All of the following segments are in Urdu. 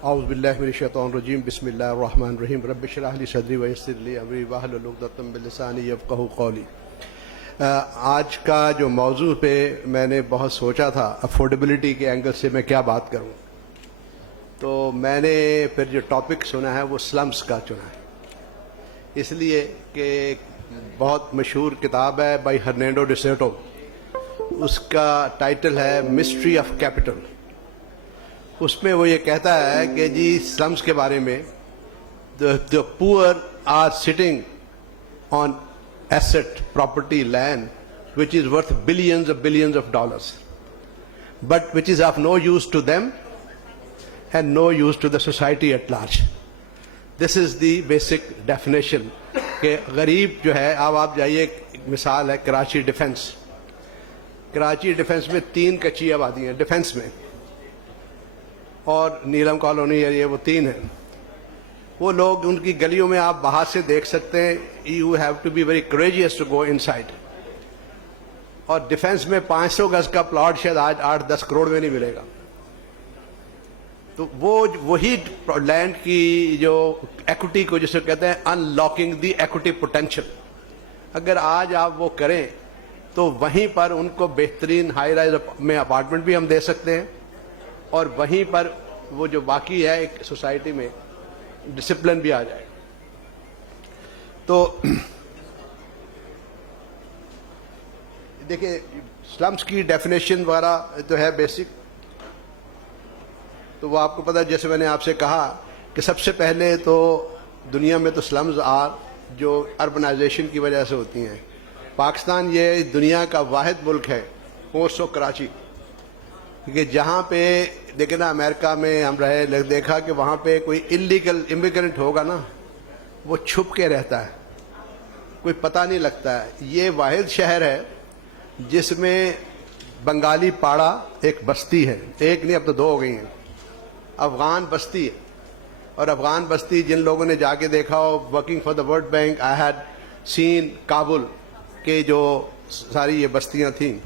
اعوذ باللہ من الشیطان الرجیم بسم اللہ الرحمن الرحیم رب اشرح لی صدری ویسر لی امری واحلل عقدۃ من لسانی یفقہوا قولی۔ آج کا جو موضوع پہ میں نے بہت سوچا تھا افورڈیبلٹی کے اینگل سے میں کیا بات کروں، تو میں نے پھر جو ٹاپک سنا ہے وہ سلمز کا چنا ہے، اس لیے کہ ایک بہت مشہور کتاب ہے بائی ہرنینڈو ڈی سوٹو، اس کا ٹائٹل ہے مسٹری آف کیپٹل۔ اس میں وہ یہ کہتا ہے کہ جی سلمز کے بارے میں the poor are sitting on asset, property, land which is worth billions of dollars, but which is of no use to them and no use to the society at large. This is the basic definition کہ غریب جو ہے، اب آپ جائیے، ایک مثال ہے کراچی ڈیفنس۔ کراچی ڈیفنس میں 3 کچی آبادی ہیں ڈیفنس میں، اور نیلم کالونی ایریا، وہ 3 ہیں۔ وہ لوگ ان کی گلیوں میں آپ باہر سے دیکھ سکتے ہیں، you have to be very courageous to go inside. اور ڈیفنس میں 500 گز کا پلاٹ شاید آج 8-10 کروڑ میں نہیں ملے گا۔ تو وہی لینڈ کی جو ایکوٹی کو جسے کہتے ہیں ان لاکنگ دی ایکوٹی پوٹینشیل، اگر آج آپ وہ کریں تو وہیں پر ان کو بہترین ہائی رائز میں اپارٹمنٹ بھی ہم دے سکتے ہیں، اور وہیں پر وہ جو باقی ہے ایک سوسائٹی میں ڈسپلن بھی آ جائے۔ تو دیکھیں سلمز کی ڈیفینیشن وغیرہ تو ہے بیسک، تو وہ آپ کو پتہ ہے، جیسے میں نے آپ سے کہا کہ سب سے پہلے تو دنیا میں تو سلمز آر جو اربنائزیشن کی وجہ سے ہوتی ہیں۔ پاکستان یہ دنیا کا واحد ملک ہے پوسٹ کراچی کہ جہاں پہ دیکھیں نا، امریکہ میں ہم رہے، دیکھا کہ وہاں پہ کوئی انلیگل امیگرنٹ ہوگا نا، وہ چھپ کے رہتا ہے، کوئی پتہ نہیں لگتا ہے۔ یہ واحد شہر ہے جس میں بنگالی پاڑا ایک بستی ہے، ایک نہیں اب تو 2 ہو گئی ہیں، افغان بستی ہے۔ اور افغان بستی جن لوگوں نے جا کے دیکھا ہو، working for the World Bank, I had seen Kabul کے جو ساری یہ بستیاں تھیں،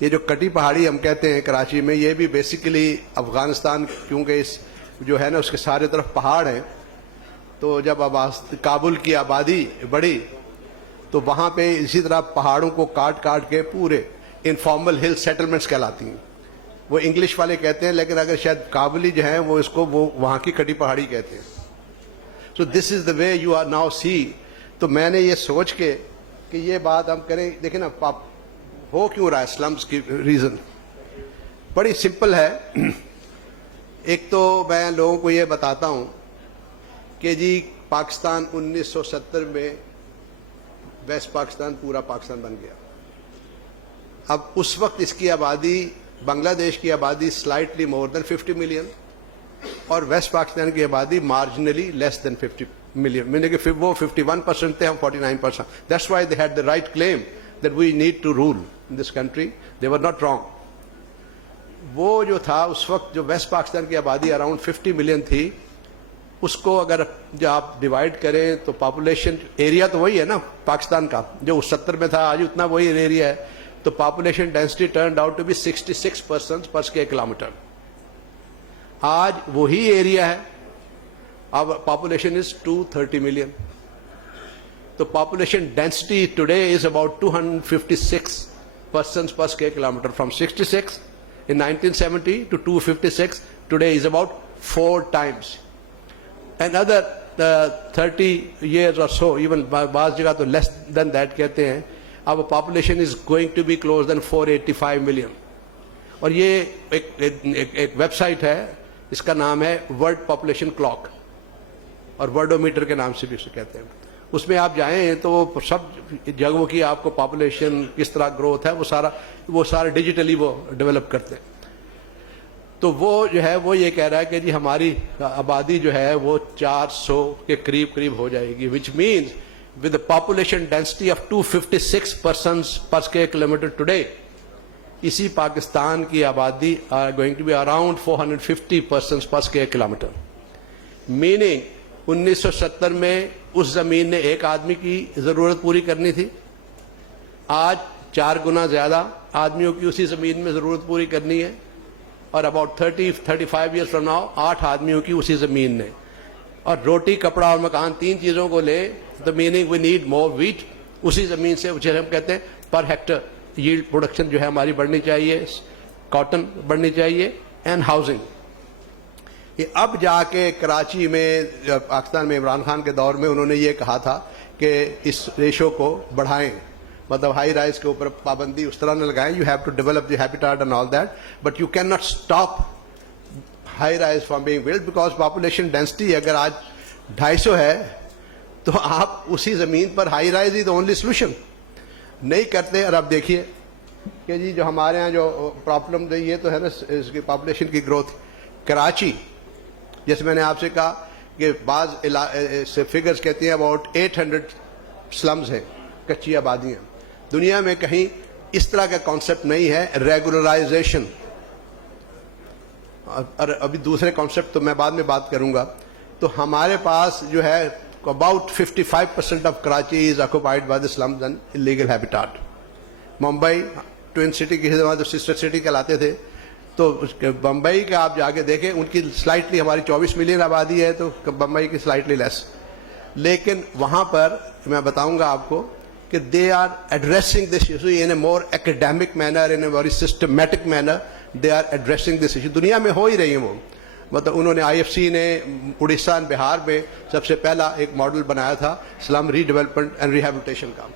یہ جو کٹی پہاڑی ہم کہتے ہیں کراچی میں، یہ بھی بیسیکلی افغانستان، کیونکہ اس جو ہے نا اس کے سارے طرف پہاڑ ہیں، تو جب کابل کی آبادی بڑھی تو وہاں پہ اسی طرح پہاڑوں کو کاٹ کاٹ کے پورے انفارمل ہل سیٹلمنٹس کہلاتی ہیں، وہ انگلش والے کہتے ہیں، لیکن اگر شاید کابلی جو ہیں وہ اس کو وہ وہاں کی کٹی پہاڑی کہتے ہیں۔ سو دس از دا way you are now see. تو میں نے یہ سوچ کے کہ یہ بات ہم کریں، دیکھیں نا ہو کیوں رہا ہے سلمز کی ریزن بڑی سمپل ہے۔ ایک تو میں لوگوں کو یہ بتاتا ہوں کہ جی پاکستان 1970 میں ویسٹ پاکستان پورا پاکستان بن گیا۔ اب اس وقت اس کی آبادی، بنگلہ دیش کی آبادی سلائٹلی مور دین 50 ملین، اور ویسٹ پاکستان کی آبادی مارجنلی لیس دین 50 ملین، میننگ کہ وہ 51% تھے، ہم 49%۔ That's why they had the right claim that we need to rule in this country. They were not wrong. وہ جو تھا اس وقت جو ویسٹ پاکستان کی آبادی اراؤنڈ 50 ملین تھی، اس کو اگر جو آپ ڈیوائڈ کریں تو پاپولیشن، ایریا تو وہی ہے نا پاکستان کا جو 70 میں تھا، آج اتنا وہی ایریا ہے، تو population density turned out to be 66 persons per square kilometer۔ آج وہی ایریا ہے، اب پاپولیشن از 230 ملین۔ تو population density today is about 256 persons per square kilometer, from 66 in 1970 to 256 today is about 4 times. Another 30 years or so, even بعض جگہ تو less than that کہتے ہیں، اب population is going to be close than 485 million۔ اور یہ ایک ویب سائٹ ہے، اس کا نام ہے ورلڈ پاپولیشن کلاک، اور ورڈومیٹر کے نام سے بھی اسے کہتے ہیں۔ اس میں آپ جائیں تو وہ سب جگہوں کی آپ کو پاپولیشن کس طرح گروتھ ہے وہ سارا ڈیجیٹلی وہ ڈیولپ کرتے ہیں۔ تو وہ جو ہے وہ یہ کہہ رہا ہے کہ جی ہماری آبادی جو ہے وہ 400 کے قریب ہو جائے گی، which means with the population density of 256 persons per square kilometer today, اسی پاکستان کی آبادی going to be around 450 persons per square kilometer، meaning 1970 میں اس زمین نے ایک آدمی کی ضرورت پوری کرنی تھی، آج 4 گنا زیادہ آدمیوں کی اسی زمین میں ضرورت پوری کرنی ہے۔ اور اباؤٹ 35 ایئرس فرام ناؤ 8 آدمیوں کی اسی زمین نے. اور روٹی کپڑا اور مکان 3 چیزوں کو لے the meaning we need more weight. اسی زمین سے ہم کہتے ہیں پر ہیکٹر ییلڈ پروڈکشن جو ہے ہماری بڑھنی چاہیے, کاٹن بڑھنی چاہیے, اینڈ ہاؤسنگ. یہ اب جا کے کراچی میں پاکستان میں عمران خان کے دور میں انہوں نے یہ کہا تھا کہ اس ریشو کو بڑھائیں, مطلب ہائی رائز کے اوپر پابندی اس طرح نہ لگائیں. You have to develop the habitat and all that, but you can not stop high rise from being built because population density اگر آج 250 ہے تو آپ اسی زمین پر ہائی رائز ہی دا اونلی سولوشن نہیں کرتے. اور اب دیکھیے کہ جی جو ہمارے ہاں جو پرابلم یہ تو ہے نا اس کی پاپولیشن کی گروتھ. کراچی جیسے میں نے آپ سے کہا کہ بعض فگرز کہتے ہیں اباؤٹ 800 سلمز ہیں, کچی آبادیاں. دنیا میں کہیں اس طرح کا کانسیپٹ نہیں ہے ریگولرائزیشن. اور ابھی دوسرے کانسیپٹ تو میں بعد میں بات کروں گا. تو ہمارے پاس جو ہے about 55% of Karachi is occupied by the slums and illegal habitat. Mumbai twin city کی زمانے جو سسٹر سٹی کہلاتے تھے, تو بمبئی کا آپ جا کے دیکھیں ان کی سلائٹلی, ہماری 24 ملین آبادی ہے تو بمبئی کی سلائٹلی لیس, لیکن وہاں پر میں بتاؤں گا آپ کو کہ they are addressing this issue in a more academic manner, in a very systematic manner. They are addressing this issue. دنیا میں ہو ہی رہی ہیں وہ, مطلب انہوں نے IFC نے اڑیسہ اور بہار میں سب سے پہلا ایک ماڈل بنایا تھا سلم ری ڈیولپمنٹ اینڈ ریہیبلیٹیشن کا,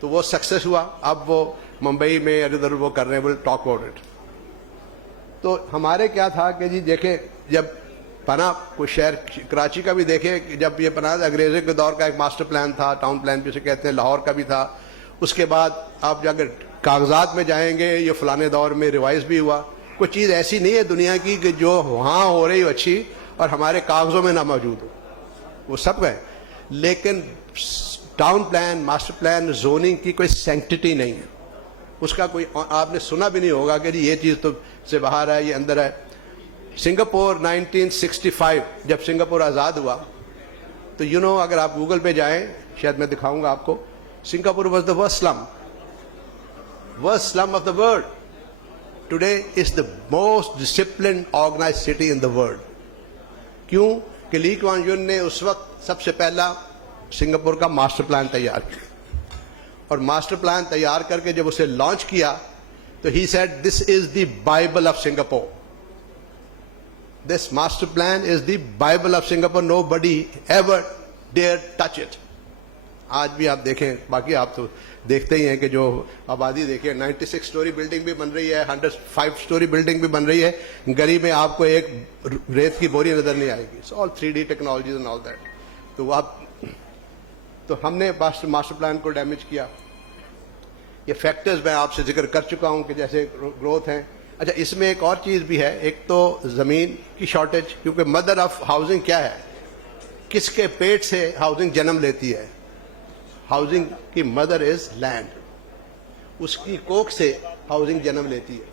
تو وہ سکسیس ہوا. اب وہ ممبئی میں ادھر وہ کر رہے ہیں, ول ٹاک اباؤٹ اٹ. تو ہمارے کیا تھا کہ جی دیکھیں جب پناہ کوئی شہر کراچی کا بھی دیکھیں کہ جب یہ پناہ انگریزوں کے دور کا ایک ماسٹر پلان تھا, ٹاؤن پلان جسے کہتے ہیں, لاہور کا بھی تھا. اس کے بعد آپ اگر کاغذات میں جائیں گے یہ فلانے دور میں ریوائز بھی ہوا. کوئی چیز ایسی نہیں ہے دنیا کی کہ جو وہاں ہو رہی ہو اچھی اور ہمارے کاغذوں میں نہ موجود ہو, وہ سب ہے. لیکن town plan, master plan, zoning کی کوئی سینکٹیٹی نہیں ہے. اس کا کوئی آپ نے سنا بھی نہیں ہوگا کہ جی یہ چیز تو سے باہر ہے, یہ اندر ہے. سنگاپور 1965 جب سنگاپور آزاد ہوا تو اگر آپ گوگل پہ جائیں, شاید میں دکھاؤں گا آپ کو, Singapore was the worst slum of the world. Today is the most disciplined organize city in the world. کیوں کہ لی کوان یون نے اس وقت سب سے پہلا سنگاپور کا ماسٹر پلان تیار کیا, اور ماسٹر پلان تیار کر کے جب اسے لانچ کیا تو he said this is the Bible of Singapore. This master plan is the Bible of Singapore, no body ever dare touch. It بھی آپ دیکھیں, باقی آپ تو دیکھتے ہی ہیں کہ جو آبادی دیکھیں 96 سٹوری بلڈنگ بھی بن رہی ہے, 105 سٹوری بلڈنگ بھی بن رہی ہے. گلی میں آپ کو ایک ریت کی بوری نظر نہیں آئے گی. آل 3D technologies and all that. تو ہم نے ماسٹر پلان کو ڈیمیج کیا. یہ فیکٹرز میں آپ سے ذکر کر چکا ہوں کہ جیسے گروتھ ہیں. اچھا, اس میں ایک اور چیز بھی ہے, ایک تو زمین کی شارٹیج, کیونکہ مدر آف ہاؤسنگ کیا ہے, کس کے پیٹ سے ہاؤسنگ جنم لیتی ہے. ہاؤسنگ کی مدر از لینڈ, اس کی کوکھ سے ہاؤسنگ جنم لیتی ہے.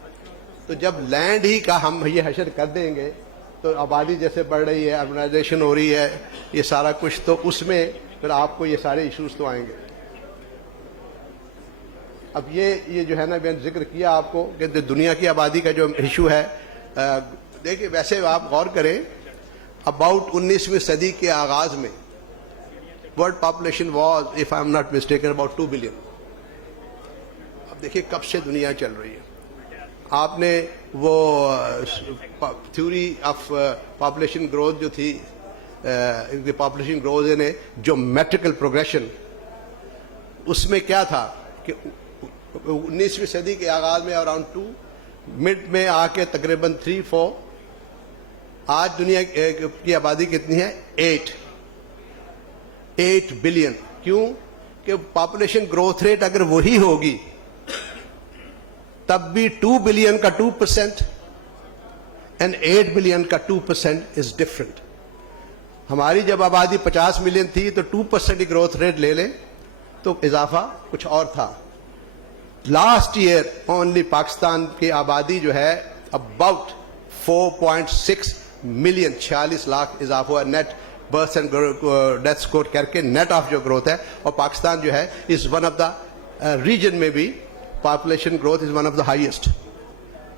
تو جب لینڈ ہی کا ہم یہ حشر کر دیں گے تو آبادی جیسے بڑھ رہی ہے, اربنائزیشن ہو رہی ہے, یہ سارا کچھ, تو اس میں پھر آپ کو یہ سارے ایشوز تو آئیں گے. اب یہ جو ہے نا میں نے ذکر کیا آپ کو کہ دنیا کی آبادی کا جو ایشو ہے, دیکھیں ویسے آپ غور کریں اباؤٹ 19ویں صدی کے آغاز میں world population was, if I am not mistaken, about 2 billion. اب دیکھیے کب سے دنیا چل رہی ہے. آپ نے وہ تھیوری آف پاپولیشن گروتھ جو تھی, پاپولیشن گروتھ ان جو میٹریکل پروگریشن, اس میں کیا تھا کہ 19ویں صدی کے آغاز میں اراؤنڈ 2 مڈ میں آ کے تقریباً 3-4, آج دنیا کی آبادی کتنی ہے 8 بلین. کیوں کہ پاپولیشن گروتھ ریٹ اگر وہی ہوگی تب بھی 2 بلین کا 2% اینڈ 8 بلین کا 2% از ڈفرنٹ. ہماری جب آبادی 50 ملین تھی تو 2% کی گروتھ ریٹ لے لیں تو اضافہ کچھ اور تھا. لاسٹ ایئر اونلی پاکستان کی آبادی جو ہے اباؤٹ 4.6 ملین, 46 لاکھ اضافہ ہوا net birth and death score کر کے, نیٹ آف جو گروتھ ہے. اور پاکستان جو ہے از ون آف دا ریجن میں بھی population growth is one of the highest.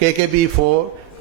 KKB4,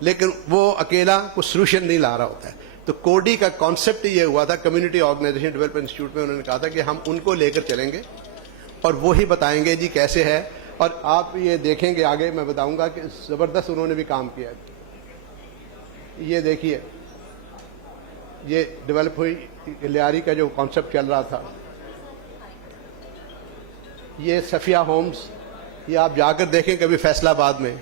لیکن وہ اکیلا کوئی سولوشن نہیں لا رہا ہوتا ہے. تو کوڈی کا کانسیپٹ یہ ہوا تھا کمیونٹی آرگنائزیشن ڈیولپمنٹ انسٹیٹیوٹ میں. انہوں نے کہا تھا کہ ہم ان کو لے کر چلیں گے اور وہی بتائیں گے جی کیسے ہے. اور آپ یہ دیکھیں گے آگے میں بتاؤں گا کہ زبردست انہوں نے بھی کام کیا ہے. یہ دیکھیے یہ ڈیولپ ہوئی لیاری کا جو کانسیپٹ چل رہا تھا. یہ صفیہ ہومز، یہ آپ جا کر دیکھیں کبھی فیصلہ آباد میں،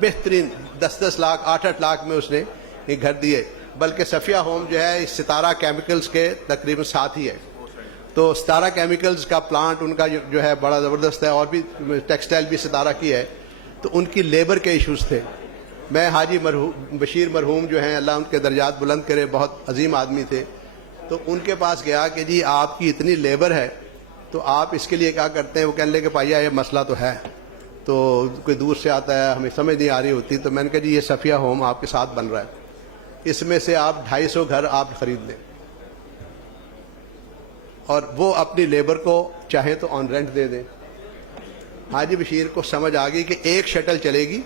بہترین 10-10 لاکھ 8-8 لاکھ میں اس نے یہ گھر دیے. بلکہ صفیہ ہوم جو ہے اس ستارہ کیمیکلز کے تقریباً ساتھ ہی ہے. تو ستارہ کیمیکلز کا پلانٹ ان کا جو ہے بڑا زبردست ہے، اور بھی ٹیکسٹائل بھی ستارہ کی ہے. تو ان کی لیبر کے ایشوز تھے. میں حاجی بشیر مرحوم جو ہیں اللہ ان کے درجات بلند کرے، بہت عظیم آدمی تھے. تو ان کے پاس گیا کہ جی آپ کی اتنی لیبر ہے تو آپ اس کے لیے کیا کرتے ہیں. وہ کہنے لگے کہ پائیا یہ مسئلہ تو ہے، تو کوئی دور سے آتا ہے ہمیں سمجھ نہیں آ رہی ہوتی. تو میں نے کہا جی یہ صفیہ ہوم آپ کے ساتھ بن رہا ہے، اس میں سے آپ 250 گھر آپ خرید لیں اور وہ اپنی لیبر کو چاہیں تو آن رینٹ دے دیں. حاجی بشیر کو سمجھ آ گئی کہ ایک شٹل چلے گی،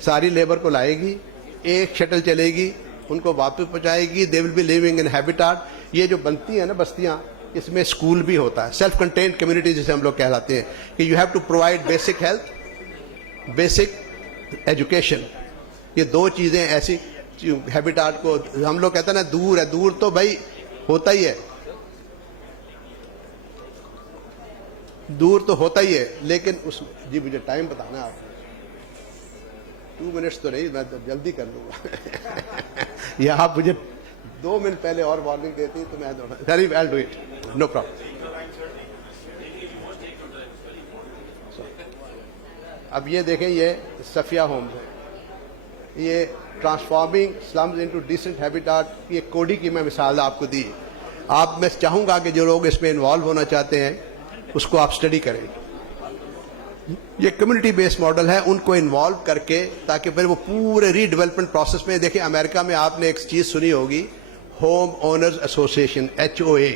ساری لیبر کو لائے گی، ایک شٹل چلے گی، ان کو واپس پہنچائے گی. They will be living in habitat. یہ جو بنتی ہیں نا بستیاں، اس میں اسکول بھی ہوتا ہے، سیلف کنٹینڈ کمیونٹی جسے ہم لوگ کہلاتے ہیں کہ you have to provide basic health, basic education. یہ دو چیزیں ایسی ہیبیٹاٹ کو ہم لوگ کہتے ہیں نا دور ہے، دور تو بھائی ہوتا ہی ہے، دور تو ہوتا ہی ہے. لیکن اس جی مجھے ٹائم بتانا ہے آپ 2 منٹس تو نہیں، میں تو جلدی کر لوں گا. یا آپ مجھے 2 منٹ پہلے اور وارننگ دیتی تو میں I'll do it. No problem. اب یہ دیکھیں یہ صفیہ ہومز ہے. یہ transforming slums into decent habitat, یہ کوڈی کی میں مثال آپ کو دی. آپ میں چاہوں گا کہ جو لوگ اس میں انوالو ہونا چاہتے ہیں اس کو آپ اسٹڈی کریں. یہ کمیونٹی بیس ماڈل ہے، ان کو انوالو کر کے تاکہ پھر وہ پورے ری ڈیولپمنٹ پروسیس میں دیکھیں. امریکہ میں آپ نے ایک چیز سنی ہوگی، ہوم اونرز ایسوسیشن، HOA.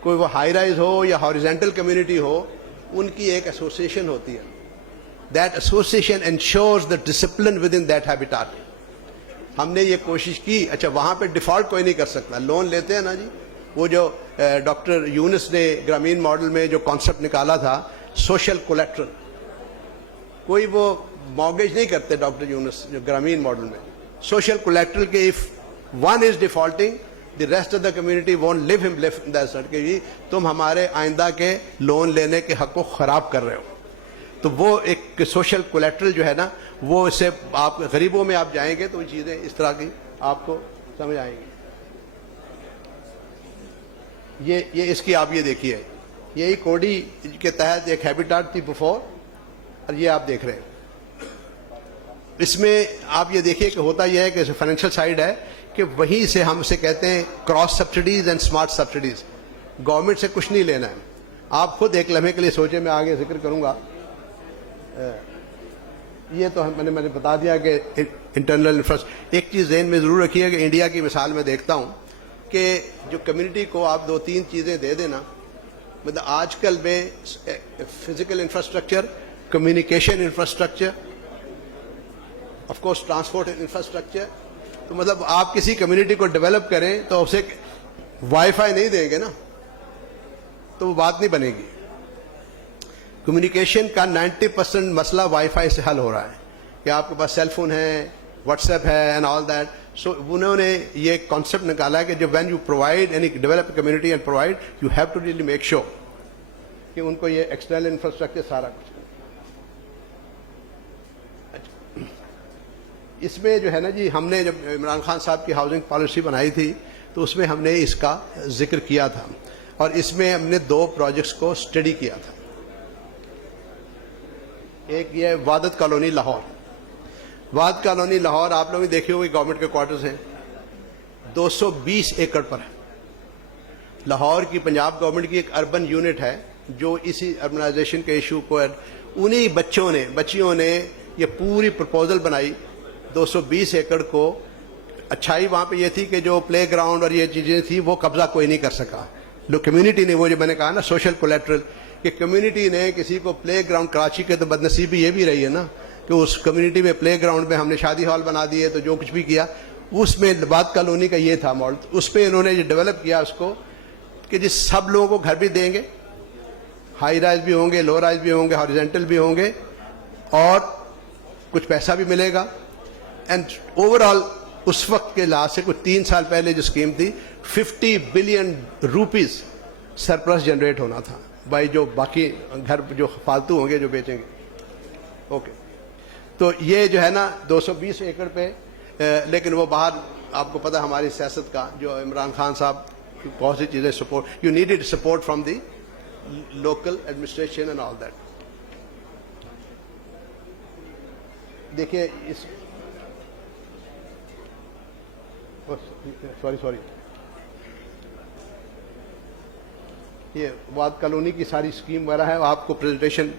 کوئی وہ ہائی رائز ہو یا ہاریزونٹل کمیونٹی ہو، ان کی ایک ایسوسیشن ہوتی ہے. That association ensures the discipline with in that habitat. ہم نے یہ کوشش کی. اچھا وہاں پہ ڈیفالٹ کوئی نہیں کر سکتا، لون لیتے ہیں نا جی. وہ جو ڈاکٹر یونس نے گرامین ماڈل میں جو کانسیپٹ نکالا تھا سوشل کولیکٹرل، کوئی وہ مارگیج نہیں کرتے ڈاکٹر یونس جو گرامین ماڈل میں. سوشل کولیکٹرل کے if one is defaulting the rest of the community won't leave him leave in that کہ جی تم ہمارے آئندہ کے لون لینے کے حق کو خراب کر رہے ہو. تو وہ ایک سوشل کولیکٹرل جو ہے نا، وہ اس سے آپ غریبوں میں آپ جائیں گے تو وہ چیزیں اس طرح کی آپ کو سمجھ آئیں گی. یہ اس کی آپ یہ دیکھیے، یہی کوڈی کے تحت ایک ہیبیٹاٹ تھی بفور، اور یہ آپ دیکھ رہے ہیں. اس میں آپ یہ دیکھیے کہ ہوتا یہ ہے کہ فائنینشیل سائیڈ ہے کہ وہیں سے ہم اسے کہتے ہیں cross subsidies and smart subsidies. Government سے کچھ نہیں لینا ہے. آپ خود ایک لمحے کے لیے سوچیں، میں آگے ذکر کروں گا. یہ تو میں نے بتا دیا کہ انٹرنل انفراسٹرکچر. ایک چیز ذہن میں ضرور رکھیے کہ انڈیا کی مثال میں دیکھتا ہوں کہ جو کمیونٹی کو آپ 2-3 چیزیں دے دینا، مطلب آج کل میں physical infrastructure, communication infrastructure, of course transport infrastructure. تو مطلب آپ کسی کمیونٹی کو ڈیولپ کریں تو اسے وائی فائی نہیں دیں گے نا تو وہ بات نہیں بنے گی. کمیونیکیشن کا 90% مسئلہ وائی فائی سے حل ہو رہا ہے کہ آپ کے پاس سیل فون ہے، واٹس ایپ ہے اینڈ آل دیٹ. سو انہوں نے یہ کانسیپٹ نکالا ہے کہ جب when you provide any develop community and provide you have to really make sure کہ ان کو یہ ایکسٹرنل انفراسٹرکچر سارا کچھ. اس میں جو ہے نا جی ہم نے جب عمران خان صاحب کی ہاؤسنگ پالیسی بنائی تھی تو اس میں ہم نے اس کا ذکر کیا تھا، اور اس میں ہم نے 2 پروجیکٹس کو اسٹڈی کیا تھا. ایک یہ وادت کالونی لاہور. وادت کالونی لاہور آپ لوگ بھی دیکھے ہوئے گورنمنٹ کے کوارٹرز ہیں، 220 ایکڑ پر ہے. لاہور کی پنجاب گورنمنٹ کی ایک اربن یونٹ ہے جو اسی اربنائزیشن کے ایشو کو انہی بچیوں نے یہ پوری پرپوزل بنائی 220 ایکڑ کو. اچھائی وہاں پہ یہ تھی کہ جو پلے گراؤنڈ اور یہ چیزیں تھیں وہ قبضہ کوئی نہیں کر سکا. لوگ کمیونٹی نے، وہ جو میں نے کہا نا سوشل کولیکٹرل، کہ کمیونٹی نے کسی کو پلے گراؤنڈ، کراچی کے تو بدنصیبی یہ بھی رہی ہے نا کہ اس کمیونٹی میں پلے گراؤنڈ میں ہم نے شادی ہال بنا دیے, تو جو کچھ بھی کیا اس میں بات کالونی کا یہ تھا ماڈل. اس پہ انہوں نے یہ ڈیولپ کیا اس کو کہ جس سب لوگوں کو گھر بھی دیں گے, ہائی رائز بھی ہوں گے, لو رائز بھی ہوں گے, ہاریزونٹل بھی ہوں گے, اور کچھ پیسہ بھی ملے گا. اینڈ اوور آل اس وقت کے لحاظ سے کچھ 3 سال پہلے جو اسکیم تھی 50 بلین روپیز سرپلس جنریٹ ہونا تھا بھائی, جو باقی گھر جو فالتو ہوں گے جو بیچیں گے. اوکے, تو یہ جو ہے نا 220 ایکڑ پہ, لیکن وہ باہر آپ کو پتہ ہماری سیاست کا جو عمران خان صاحب بہت سی چیزیں support, you needed support from the local administration and all that. دیکھیے اس سوری یہ واد کالونی کی ساری اسکیم وغیرہ ہے, آپ کو پریزنٹیشن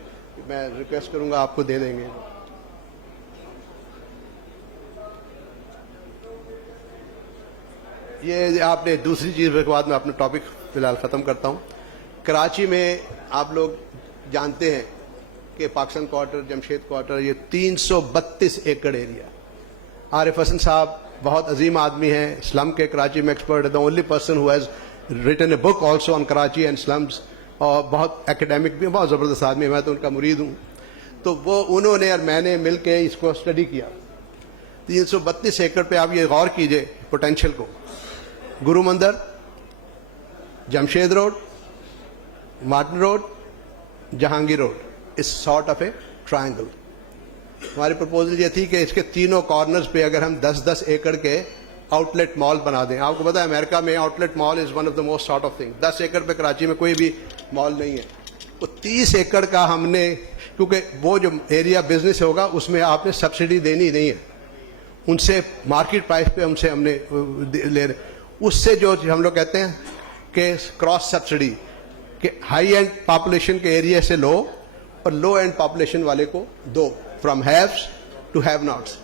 میں ریکویسٹ کروں گا آپ کو دے دیں گے. یہ آپ نے دوسری چیز کے بعد میں اپنا ٹاپک فی الحال ختم کرتا ہوں. کراچی میں آپ لوگ جانتے ہیں کہ پاکستان کوارٹر, جمشید کوارٹر, یہ 332 ایکڑ ایریا. عارف حسن صاحب بہت عظیم آدمی ہیں, اسلم کے کراچی میں ایکسپرٹ ہے, the only person who has written a book also on Karachi and slums, اور بہت اکیڈیمک بھی, بہت زبردست آدمی ہے, میں تو ان کا مرید ہوں. تو وہ انہوں نے اور میں نے مل کے اس کو اسٹڈی کیا. 332 ایکڑ پہ آپ یہ غور کیجئے پوٹینشیل کو. Guru Mandir, Jamshed road, Martin road, Jahangir road, اس سارٹ آف اے ٹرائنگل. ہماری پرپوزل یہ تھی کہ اس کے تینوں کارنرز پہ اگر ہم 10-10 ایکڑ کے آؤٹ لیٹ مال بنا دیں. آپ کو پتا ہے امریکہ میں outlet mall is one of the most sort of thing. 10 acre پہ کراچی میں کوئی بھی مال نہیں ہے. وہ 30 ایکڑ کا ہم نے, کیونکہ وہ جو ایریا بزنس ہوگا اس میں آپ نے سبسڈی دینی نہیں ہے, ان سے مارکیٹ پرائس پہ ہم نے لے رہے. اس سے جو ہم لوگ کہتے ہیں کہ کراس سبسڈی, کہ ہائی اینڈ پاپولیشن کے ایریا سے لو اور لو اینڈ پاپولیشن والے کو دو, فرام ہیوز ٹو ہیو ناٹس.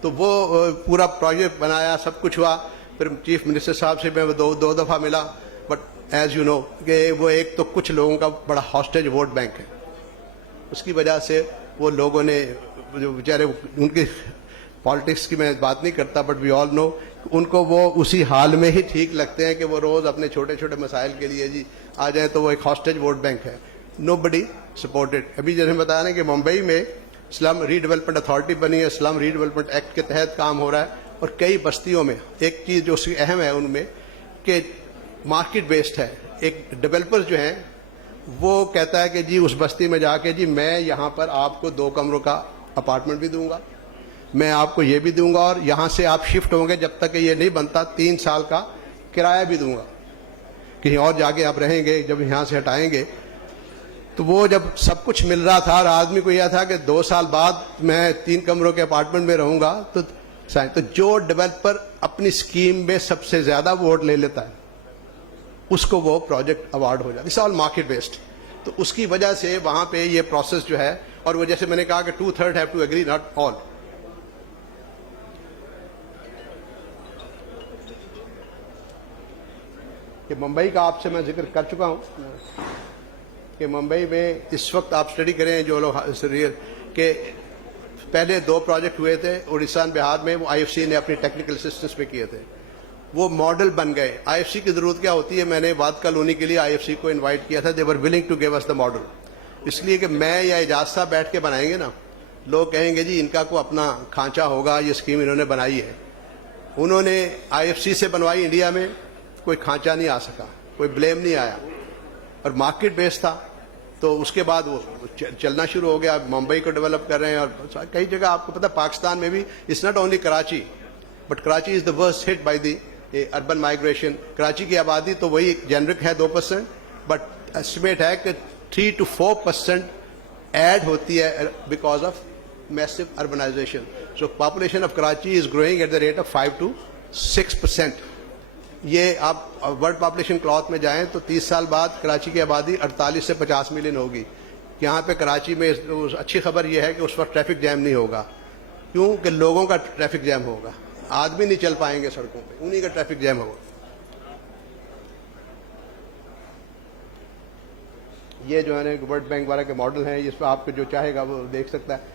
تو وہ پورا پروجیکٹ بنایا, سب کچھ ہوا. پھر چیف منسٹر صاحب سے میں دو دفعہ ملا, بٹ ایز یو نو کہ وہ ایک تو کچھ لوگوں کا بڑا ہاسٹیج ووٹ بینک ہے, اس کی وجہ سے وہ لوگوں نے جو بیچارے, ان کی پالیٹکس کی میں بات نہیں کرتا, بٹ وی آل نو, ان کو وہ اسی حال میں ہی ٹھیک لگتے ہیں کہ وہ روز اپنے چھوٹے چھوٹے مسائل کے لیے جی آ جائیں, تو وہ ایک ہاسٹیج ووٹ بینک ہے. نو بڈی سپورٹڈ. ابھی جیسے بتایا نا کہ ممبئی میں اسلم ری ڈیولپمنٹ اتھارٹی بنی ہے, اسلم ری ڈیولپمنٹ ایکٹ کے تحت کام ہو رہا ہے, اور کئی بستیوں میں ایک چیز جو اہم ہے ان میں کہ مارکیٹ بیسڈ ہے. ایک ڈیولپر جو ہیں وہ کہتا ہے کہ جی اس بستی میں جا کے جی میں یہاں پر آپ کو 2 کمروں کا اپارٹمنٹ بھی دوں گا, میں آپ کو یہ بھی دوں گا, اور یہاں سے آپ شفٹ ہوں گے جب تک کہ یہ نہیں بنتا 3 سال کا کرایہ بھی دوں گا, کہیں اور جا کے آپ رہیں گے, جب یہاں سے ہٹائیں گے. تو وہ جب سب کچھ مل رہا تھا اور آدمی کو یہ تھا کہ 2 سال بعد میں 3 کمروں کے اپارٹمنٹ میں رہوں گا, تو جو ڈیولپر اپنی اسکیم میں سب سے زیادہ ووٹ لے لیتا ہے اس کو وہ پروجیکٹ اوارڈ ہو جاتا ہے. It's all market based. تو اس کی وجہ سے وہاں پہ یہ پروسیس جو ہے, اور وہ جیسے میں نے کہا کہ 2/3 have to agree, not all. کہ ممبئی کا آپ سے میں ذکر کر چکا ہوں کہ ممبئی میں اس وقت آپ اسٹڈی کریں جو لوگ کہ پہلے 2 پروجیکٹ ہوئے تھے اڑیسہ اور بہار میں, وہ آئی ایف سی نے اپنی ٹیکنیکل اسسٹنس پہ کیے تھے, وہ ماڈل بن گئے. آئی ایف سی کی ضرورت کیا ہوتی ہے, میں نے واد کالونی کے لیے آئی ایف سی کو انوائٹ کیا تھا, they were willing to give us the model, اس لیے کہ میں یا اعجاز صاحب بیٹھ کے بنائیں گے نا, لوگ کہیں گے جی ان کا کوئی اپنا کھانچہ ہوگا, یہ اسکیم انہوں نے بنائی ہے. انہوں نے آئی ایف سی سے بنوائی انڈیا میں, کوئی کھانچہ نہیں آ سکا, کوئی بلیم نہیں آیا, اور مارکیٹ بیس تھا. تو اس کے بعد وہ چلنا شروع ہو گیا. ممبئی کو ڈیولپ کر رہے ہیں, اور کئی جگہ آپ کو پتہ پاکستان میں بھی, it's not only Karachi, but Karachi is the worst hit by the urban migration. Karachi کی آبادی تو وہی جنرک ہے 2%, بٹ اسٹیمیٹ ہے کہ 3 to 4% ایڈ ہوتی ہے because of massive urbanization. So population of Karachi is growing at the rate of 5 to 6%. یہ آپ ورلڈ پاپولیشن کلاتھ میں جائیں تو 30 سال بعد کراچی کی آبادی 48 سے 50 ملین ہوگی. یہاں پہ کراچی میں اچھی خبر یہ ہے کہ اس وقت ٹریفک جیم نہیں ہوگا. کیوں کہ لوگوں کا ٹریفک جیم ہوگا, آدمی نہیں چل پائیں گے سڑکوں پہ, انہی کا ٹریفک جیم ہوگا. یہ جو ہے نا ورلڈ بینک والا کے ماڈل ہیں, اس پہ آپ کو جو چاہے گا وہ دیکھ سکتا ہے.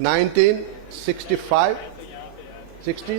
1965 60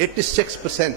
86%।